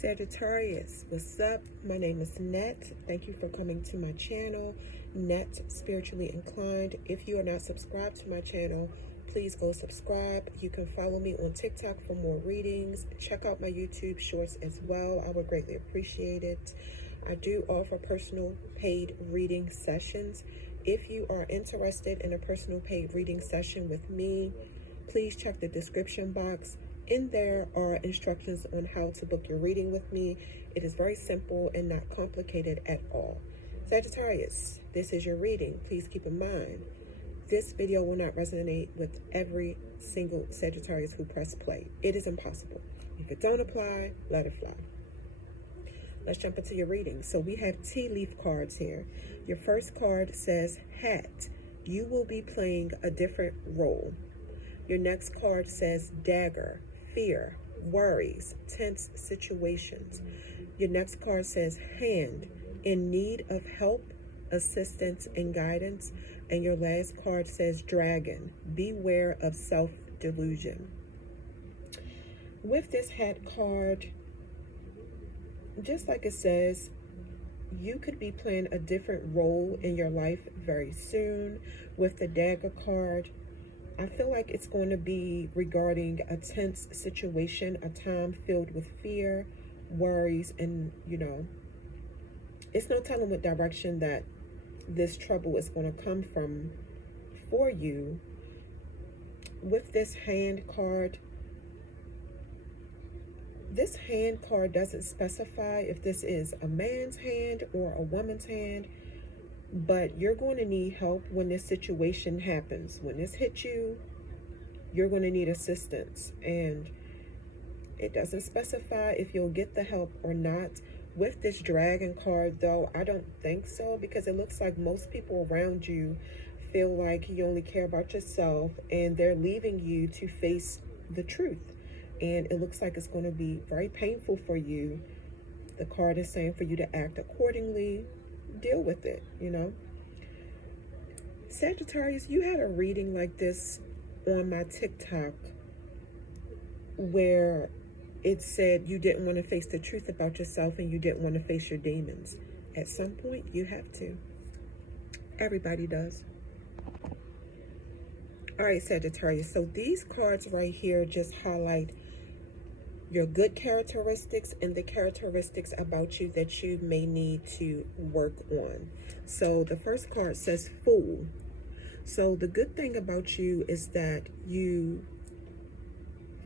Sagittarius, what's up? My name is Net. Thank you for coming to my channel, Net Spiritually Inclined. If you are not subscribed to my channel, please go subscribe. You can follow me on TikTok for more readings. Check out my YouTube shorts as well. I would greatly appreciate it. I do offer personal paid reading sessions. If you are interested in a personal paid reading session with me, please check the description box. In there are instructions on how to book your reading with me. It is very simple and not complicated at all. Sagittarius, this is your reading. Please keep in mind, this video will not resonate with every single Sagittarius who press play. It is impossible. If it don't apply, let it fly. Let's jump into your reading. So we have tea leaf cards here. Your first card says hat. You will be playing a different role. Your next card says dagger. Fear, worries, tense situations. Your next card says hand, in need of help, assistance, and guidance. And your last card says dragon, beware of self-delusion. With this hat card, just like it says, you could be playing a different role in your life very soon. With the dagger card, I feel like it's going to be regarding a tense situation, a time filled with fear, worries, and, it's no telling what direction that this trouble is going to come from for you. With this hand card doesn't specify if this is a man's hand or a woman's hand. But you're going to need help when this situation happens. When this hits you, you're going to need assistance. And it doesn't specify if you'll get the help or not. With this dragon card, though, I don't think so, because it looks like most people around you feel like you only care about yourself and they're leaving you to face the truth. And it looks like it's going to be very painful for you. The card is saying for you to act accordingly. Deal with it, Sagittarius, you had a reading like this on my TikTok where it said you didn't want to face the truth about yourself and you didn't want to face your demons. At some point, you have to. Everybody does. All right, Sagittarius. So these cards right here just highlight your good characteristics and the characteristics about you that you may need to work on. So the first card says Fool. So the good thing about you is that you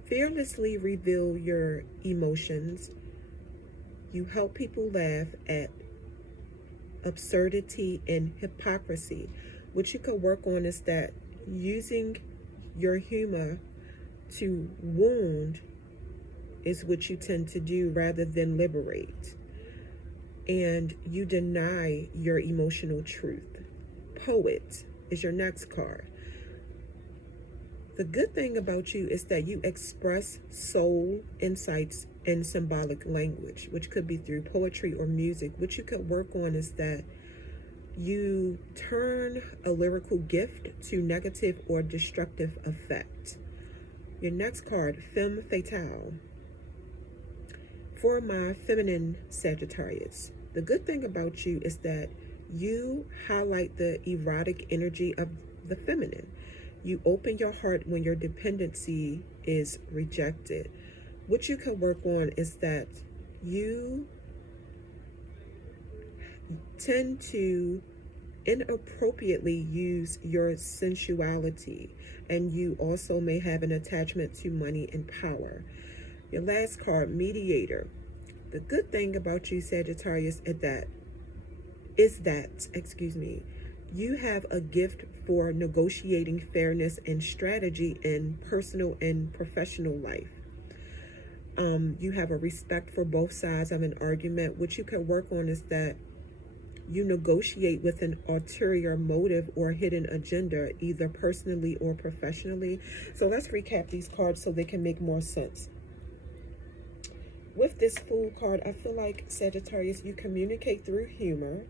fearlessly reveal your emotions. You help people laugh at absurdity and hypocrisy. What you could work on is that using your humor to wound is what you tend to do rather than liberate. And you deny your emotional truth. Poet is your next card. The good thing about you is that you express soul, insights, and symbolic language, which could be through poetry or music. What you could work on is that you turn a lyrical gift to negative or destructive effect. Your next card, Femme Fatale. For my feminine Sagittarius, the good thing about you is that you highlight the erotic energy of the feminine. You open your heart when your dependency is rejected. What you can work on is that you tend to inappropriately use your sensuality, and you also may have an attachment to money and power. Your last card, Mediator. The good thing about you, Sagittarius, is that you have a gift for negotiating fairness and strategy in personal and professional life. You have a respect for both sides of an argument. What you can work on is that you negotiate with an ulterior motive or hidden agenda, either personally or professionally. So let's recap these cards so they can make more sense. With this Fool card, I feel like, Sagittarius, you communicate through humor.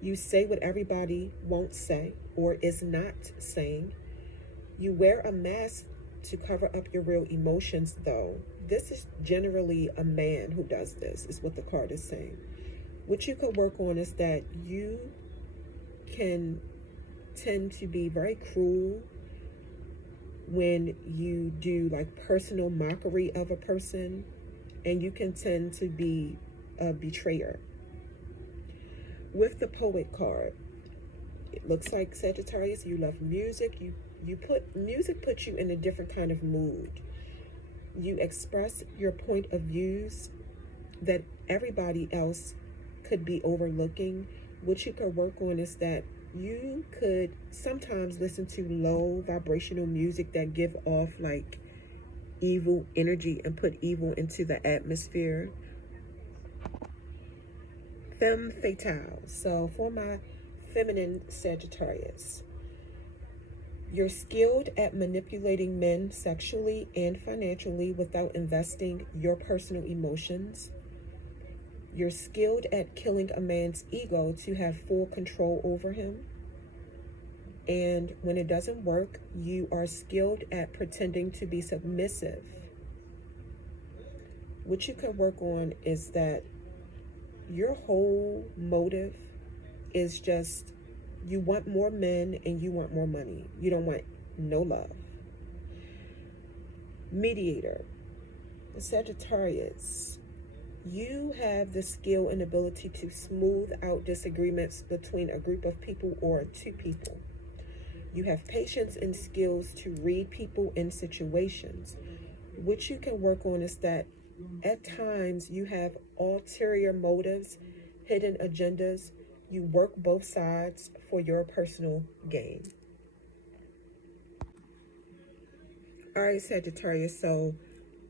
You say what everybody won't say or is not saying. You wear a mask to cover up your real emotions, though, this is generally a man who does this, is what the card is saying. What you could work on is that you can tend to be very cruel when you do like personal mockery of a person, and you can tend to be a betrayer. With the Poet card, it looks like, Sagittarius, you love music. Music puts you in a different kind of mood. You express your point of views that everybody else could be overlooking. What you could work on is that you could sometimes listen to low vibrational music that give off like evil energy and put evil into the atmosphere. Femme fatale. So for my feminine Sagittarius, you're skilled at manipulating men sexually and financially without investing your personal emotions. You're skilled at killing a man's ego to have full control over him. And when it doesn't work, you are skilled at pretending to be submissive. What you can work on is that your whole motive is just, you want more men and you want more money. You don't want no love. Mediator, the Sagittarius, you have the skill and ability to smooth out disagreements between a group of people or two people. You have patience and skills to read people and situations. What you can work on is that at times you have ulterior motives, hidden agendas. You work both sides for your personal gain. All right, Sagittarius, so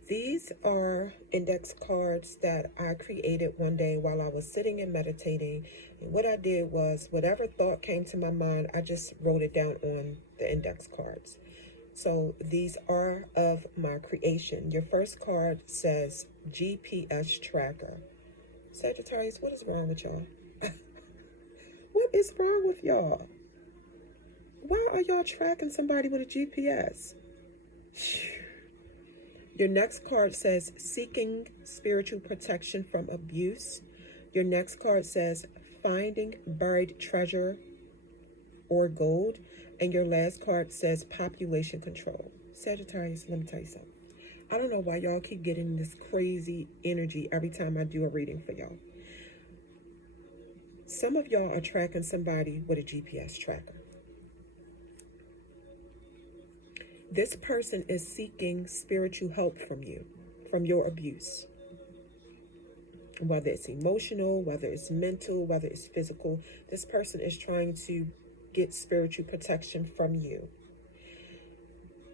these are index cards that I created one day while I was sitting and meditating. And what I did was, whatever thought came to my mind, I just wrote it down on the index cards. So these are of my creation. Your first card says GPS tracker. Sagittarius, what is wrong with y'all? What is wrong with y'all? Why are y'all tracking somebody with a GPS? Your next card says seeking spiritual protection from abuse. Your next card says finding buried treasure or gold. And your last card says population control. Sagittarius, let me tell you something. I don't know why y'all keep getting this crazy energy every time I do a reading for y'all. Some of y'all are tracking somebody with a GPS tracker. This person is seeking spiritual help from you, from your abuse. Whether it's emotional, whether it's mental, whether it's physical, this person is trying to get spiritual protection from you.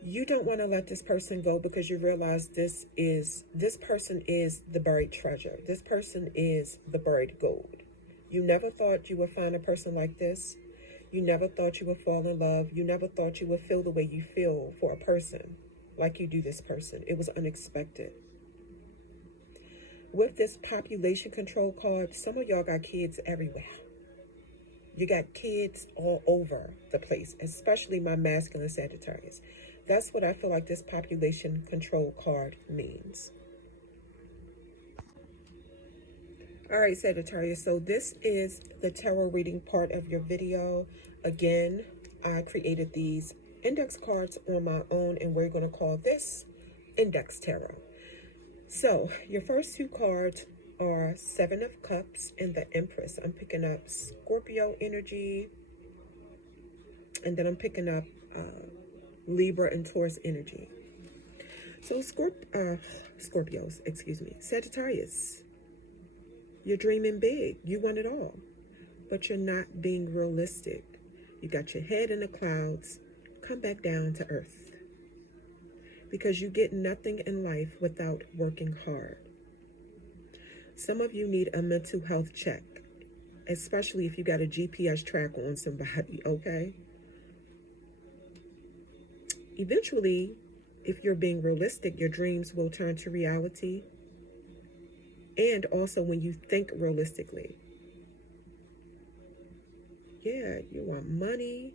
You don't want to let this person go because you realize this person is the buried treasure. This person is the buried gold. You never thought you would find a person like this. You never thought you would fall in love. You never thought you would feel the way you feel for a person like you do this person. It was unexpected. With this population control card, some of y'all got kids everywhere. You got kids all over the place, especially my masculine Sagittarius. That's what I feel like this population control card means. All right, Sagittarius, so this is the tarot reading part of your video. Again, I created these index cards on my own, and we're going to call this Index Tarot. So your first two cards are Seven of Cups and the Empress. I'm picking up Scorpio energy, and then I'm picking up Libra and Taurus energy. So Scorpios, excuse me. Sagittarius, you're dreaming big. You want it all, but you're not being realistic. You got your head in the clouds. Come back down to earth, because you get nothing in life without working hard. Some of you need a mental health check, especially if you got a GPS track on somebody, okay? Eventually, if you're being realistic, your dreams will turn to reality. And also when you think realistically. Yeah, you want money.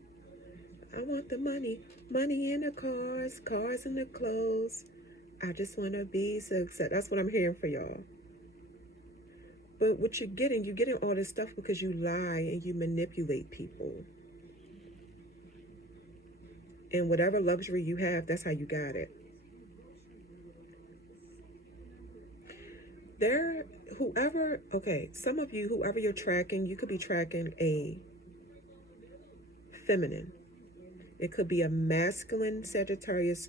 I want the money, money in the cars, cars in the clothes. I just want to be success. That's what I'm hearing for y'all. But what you're getting all this stuff because you lie and you manipulate people. And whatever luxury you have, that's how you got it. Some of you, whoever you're tracking, you could be tracking a feminine. It could be a masculine Sagittarius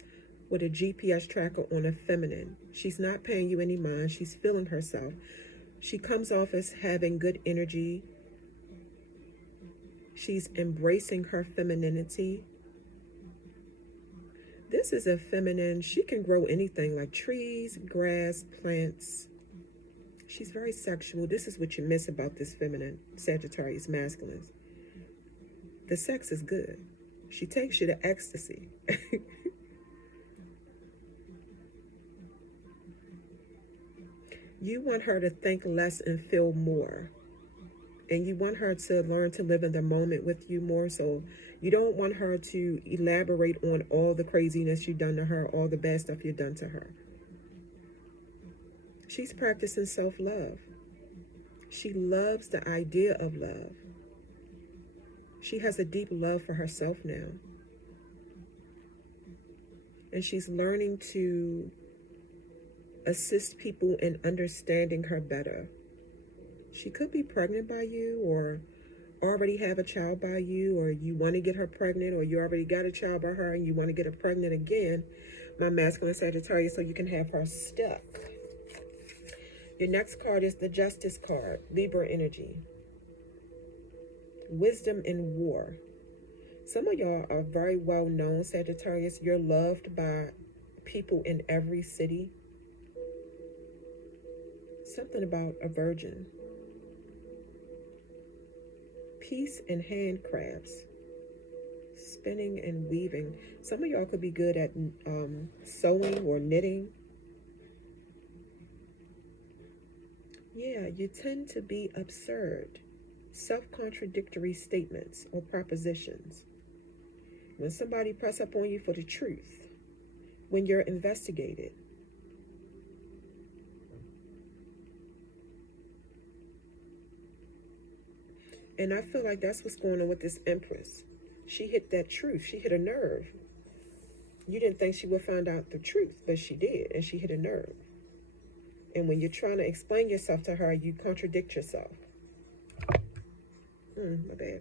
with a GPS tracker on a feminine. She's not paying you any mind. She's feeling herself. She comes off as having good energy. She's embracing her femininity. This is a feminine. She can grow anything like trees, grass, plants. She's very sexual. This is what you miss about this feminine Sagittarius masculines. The sex is good. She takes you to ecstasy. You want her to think less and feel more. And you want her to learn to live in the moment with you more. So you don't want her to elaborate on all the craziness you've done to her, all the bad stuff you've done to her. She's practicing self-love. She loves the idea of love. She has a deep love for herself now. And she's learning to assist people in understanding her better. She could be pregnant by you, or already have a child by you, or you want to get her pregnant, or you already got a child by her and you want to get her pregnant again, my masculine Sagittarius, so you can have her stuck. Your next card is the Justice card, Libra energy. Wisdom in war. Some of y'all are very well known, Sagittarius. You're loved by people in every city. Something about a virgin. Peace and handcrafts. Spinning and weaving. Some of y'all could be good at sewing or knitting. Yeah, you tend to be absurd. Self-contradictory statements or propositions. When somebody press up on you for the truth. When you're investigated. And I feel like that's what's going on with this Empress. She hit that truth. She hit a nerve. You didn't think she would find out the truth, but she did, and she hit a nerve. And when you're trying to explain yourself to her, you contradict yourself. My bad.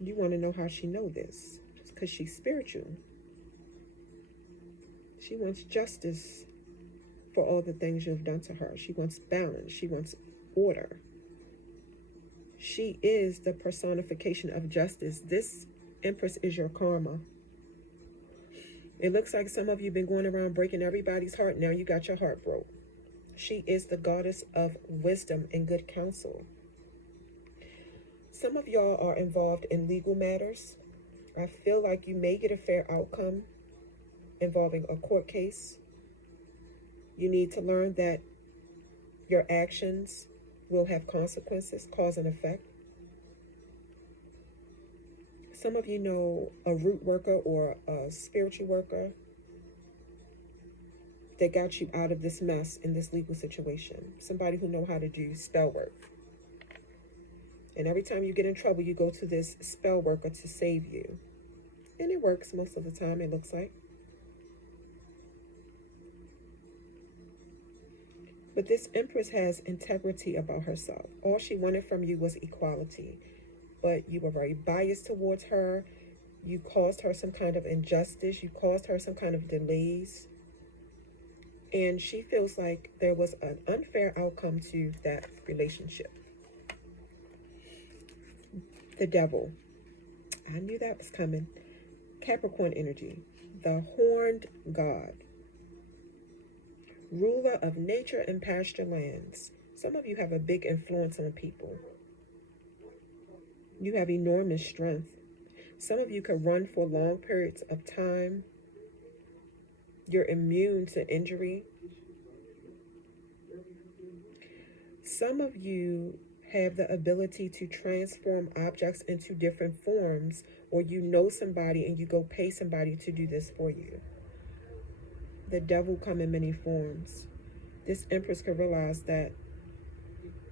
You want to know how she know this. It's because she's spiritual. She wants justice for all the things you've done to her. She wants balance. She wants order. She is the personification of justice. This Empress is your karma. It looks like some of you have been going around breaking everybody's heart. Now you got your heart broke. She is the goddess of wisdom and good counsel. Some of y'all are involved in legal matters. I feel like you may get a fair outcome involving a court case. You need to learn that your actions will have consequences, cause and effect. Some of you know a root worker or a spiritual worker that got you out of this mess in this legal situation. Somebody who know how to do spell work. And every time you get in trouble, you go to this spell worker to save you. And it works most of the time, it looks like. But this Empress has integrity about herself. All she wanted from you was equality. But you were very biased towards her. You caused her some kind of injustice. You caused her some kind of delays. And she feels like there was an unfair outcome to that relationship. The Devil. I knew that was coming. Capricorn energy. The Horned God. Ruler of nature and pasture lands. Some of you have a big influence on people. You have enormous strength. Some of you can run for long periods of time. You're immune to injury. Some of you have the ability to transform objects into different forms, or you know somebody and you go pay somebody to do this for you. The devil come in many forms. This Empress could realize that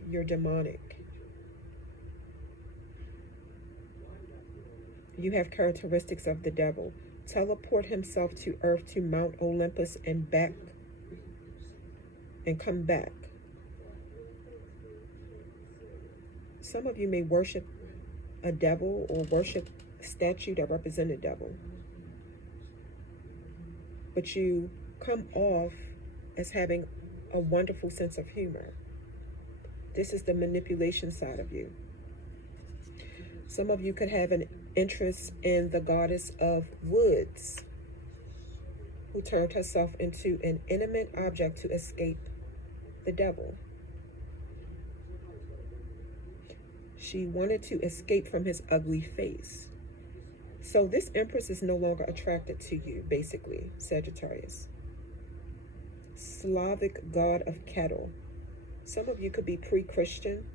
you're demonic. You have characteristics of the devil. Teleport himself to earth, to Mount Olympus and back, and come back. Some of you may worship a devil or worship a statue that represents a devil. But you come off as having a wonderful sense of humor. This is the manipulation side of you. Some of you could have an interest in the goddess of woods, who turned herself into an inanimate object to escape the devil. She wanted to escape from his ugly face. So this Empress is no longer attracted to you, basically, Sagittarius. Slavic god of cattle. Some of you could be pre-Christian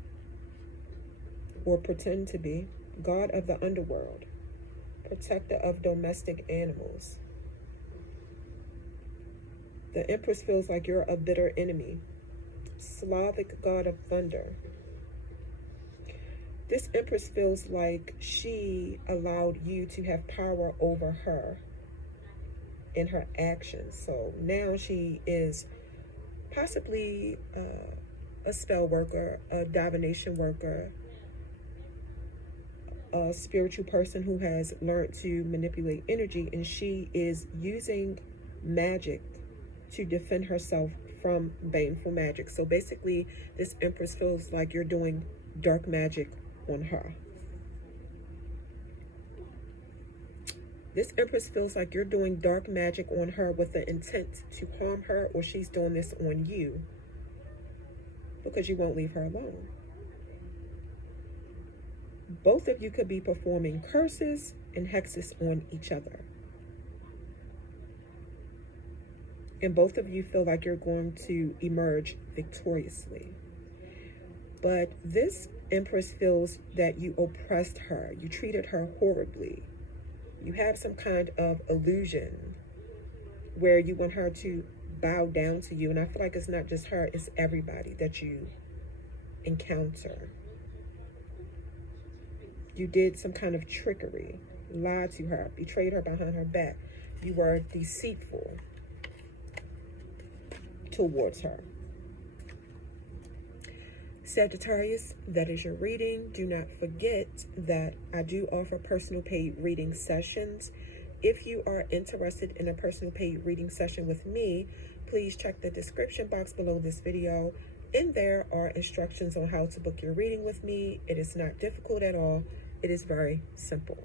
or pretend to be. God of the underworld. Protector of domestic animals. The Empress feels like you're a bitter enemy. Slavic god of thunder. This Empress feels like she allowed you to have power over her in her actions. So now she is possibly a spell worker, a divination worker, a spiritual person who has learned to manipulate energy, and she is using magic to defend herself from baneful magic. So basically, this Empress feels like you're doing dark magic on her. This Empress feels like you're doing dark magic on her with the intent to harm her, or she's doing this on you because you won't leave her alone. Both of you could be performing curses and hexes on each other. And both of you feel like you're going to emerge victoriously. But this Empress feels that you oppressed her. You treated her horribly. You have some kind of illusion where you want her to bow down to you. And I feel like it's not just her, it's everybody that you encounter. You did some kind of trickery, lied to her, betrayed her behind her back. You were deceitful towards her. Sagittarius, that is your reading. Do not forget that I do offer personal paid reading sessions. If you are interested in a personal paid reading session with me, please check the description box below this video. In there are instructions on how to book your reading with me. It is not difficult at all. It is very simple.